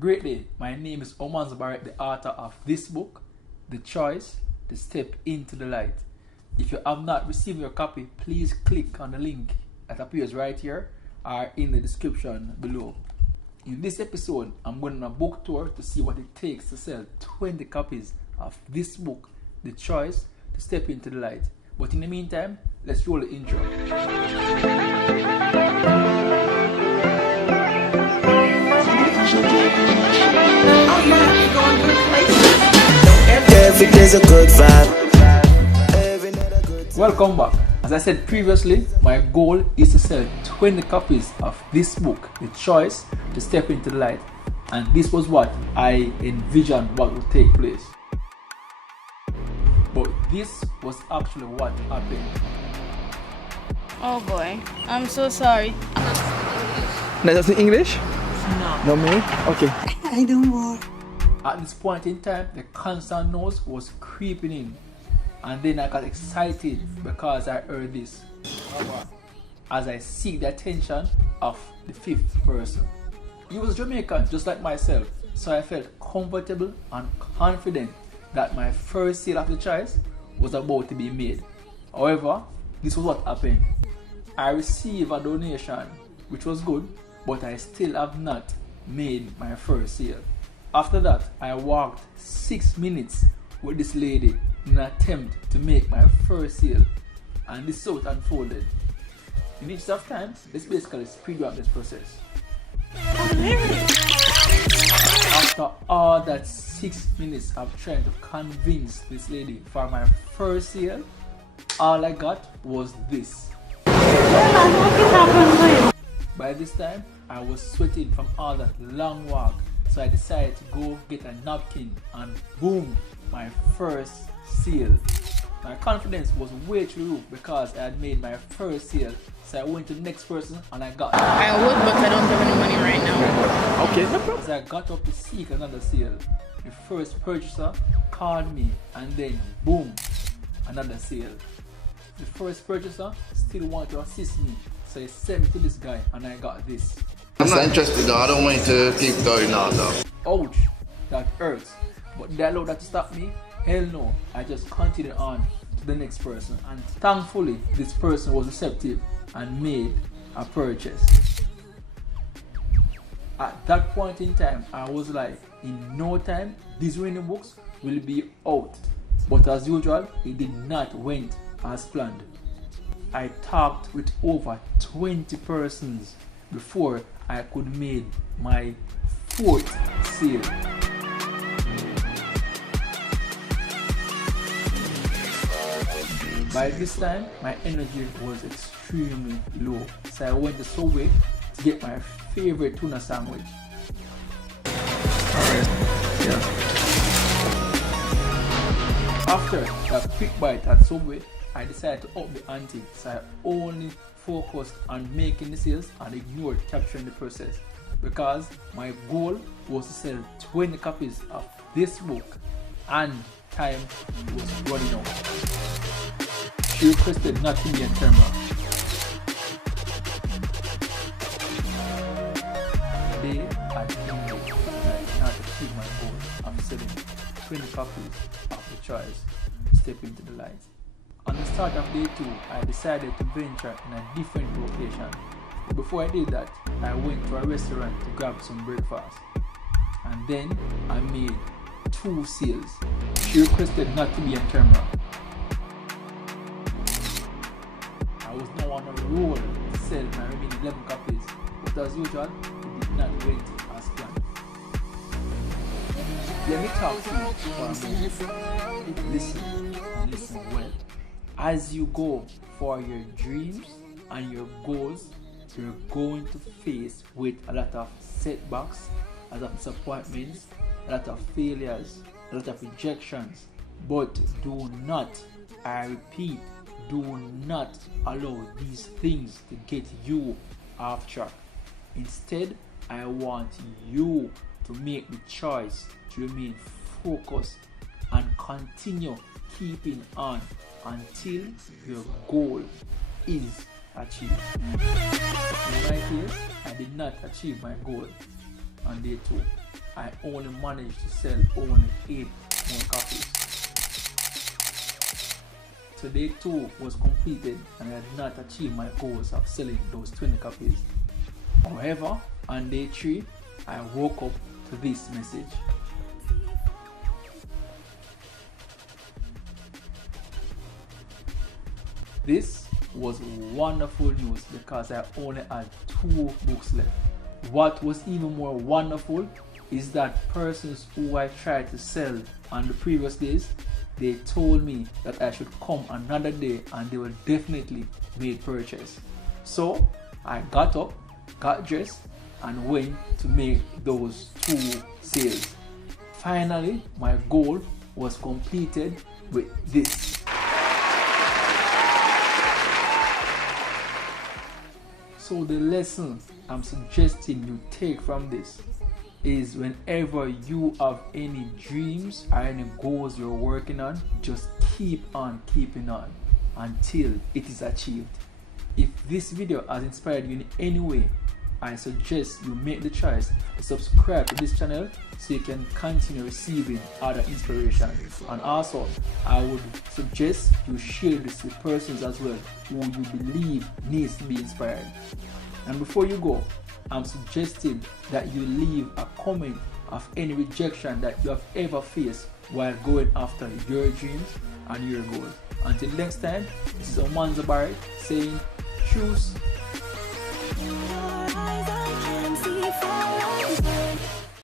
Great day. My name is Oman Zabaret, the author of this book, The Choice to Step into the Light. If you have not received your copy, please click on the link that appears right here or in the description below. In this episode, I'm going on a book tour to see what it takes to sell 20 copies of this book, The Choice to Step into the Light. But in the meantime, let's roll the intro. There's a good vibe. Welcome back. As I said previously, my goal is to sell 20 copies of this book, The Choice to Step into the Light. And this was what I envisioned what would take place. But this was actually what happened. Oh boy, I'm so sorry. That's in English? No. No me? Okay. I don't want. At this point in time, the constant noise was creeping in. And then I got excited because I heard this. As I seek the attention of the fifth person. He was Jamaican, just like myself. So I felt comfortable and confident that my first sale of the choice was about to be made. However, this was what happened. I received a donation, which was good, but I still have not made my first sale. After that, I walked 6 minutes with this lady in an attempt to make my first sale, and this is how it unfolded. In each of time, let's basically speed up this process. After all that 6 minutes of trying to convince this lady for my first sale, all I got was this. By this time, I was sweating from all that long walk, so I decided to go get a napkin and boom, my first sale. My confidence was way through the roof because I had made my first sale, so I went to the next person and I got it. I would, but I don't have any money right now. Okay, no problem. As I got up to seek another sale, the first purchaser called me and then boom, another sale. The first purchaser still wanted to assist me, so he sent me to this guy and I got this. I'm not interested though, I don't want you to keep going on though. Ouch, that hurts. But did I allow that to stop me? Hell no, I just continued on to the next person, and thankfully this person was receptive and made a purchase. At that point in time, I was like, in no time, these winning books will be out. But as usual, it did not went as planned. I talked with over 20 persons before I could make my fourth sale. By this time, my energy was extremely low, so I went to Subway to get my favorite tuna sandwich. After a quick bite at Subway, I decided to up the ante, so I only focused on making the sales and ignored capturing the process, because my goal was to sell 20 copies of this book and time was running out. She requested not to be on camera. They had ended and I did not achieve my goal of selling 20 copies of The Choice to Step into the Light. On the start of day 2, I decided to venture in a different location. But before I did that, I went to a restaurant to grab some breakfast. And then I made 2 sales. She requested not to be on camera. I was now on a roll to sell my remaining 11 copies, but as usual, it did not went as planned. Let me talk to you for a moment. Listen, and listen well. As you go for your dreams and your goals, you're going to face with a lot of setbacks, a lot of disappointments, a lot of failures, a lot of rejections. But do not, I repeat, do not allow these things to get you off track. Instead, I want you to make the choice to remain focused and continue keeping on until your goal is achieved. In my case, I did not achieve my goal. on day 2, I only managed to sell only 8 more copies. So day 2 was completed and I had not achieved my goals of selling those 20 copies. However, on day 3, I woke up to this message. This was wonderful news because I only had 2 books left. What was even more wonderful is that persons who I tried to sell on the previous days, they told me that I should come another day and they will definitely make purchase. So I got up, got dressed, and went to make those 2 sales. Finally, my goal was completed with this. So the lesson I'm suggesting you take from this is whenever you have any dreams or any goals you're working on, just keep on keeping on until it is achieved. If this video has inspired you in any way, I suggest you make the choice to subscribe to this channel so you can continue receiving other inspiration. And also, I would suggest you share this with persons as well who you believe needs to be inspired. And before you go, I'm suggesting that you leave a comment of any rejection that you have ever faced while going after your dreams and your goals. Until next time, this is Omanza Barrett saying, choose. Your eyes I can see fire.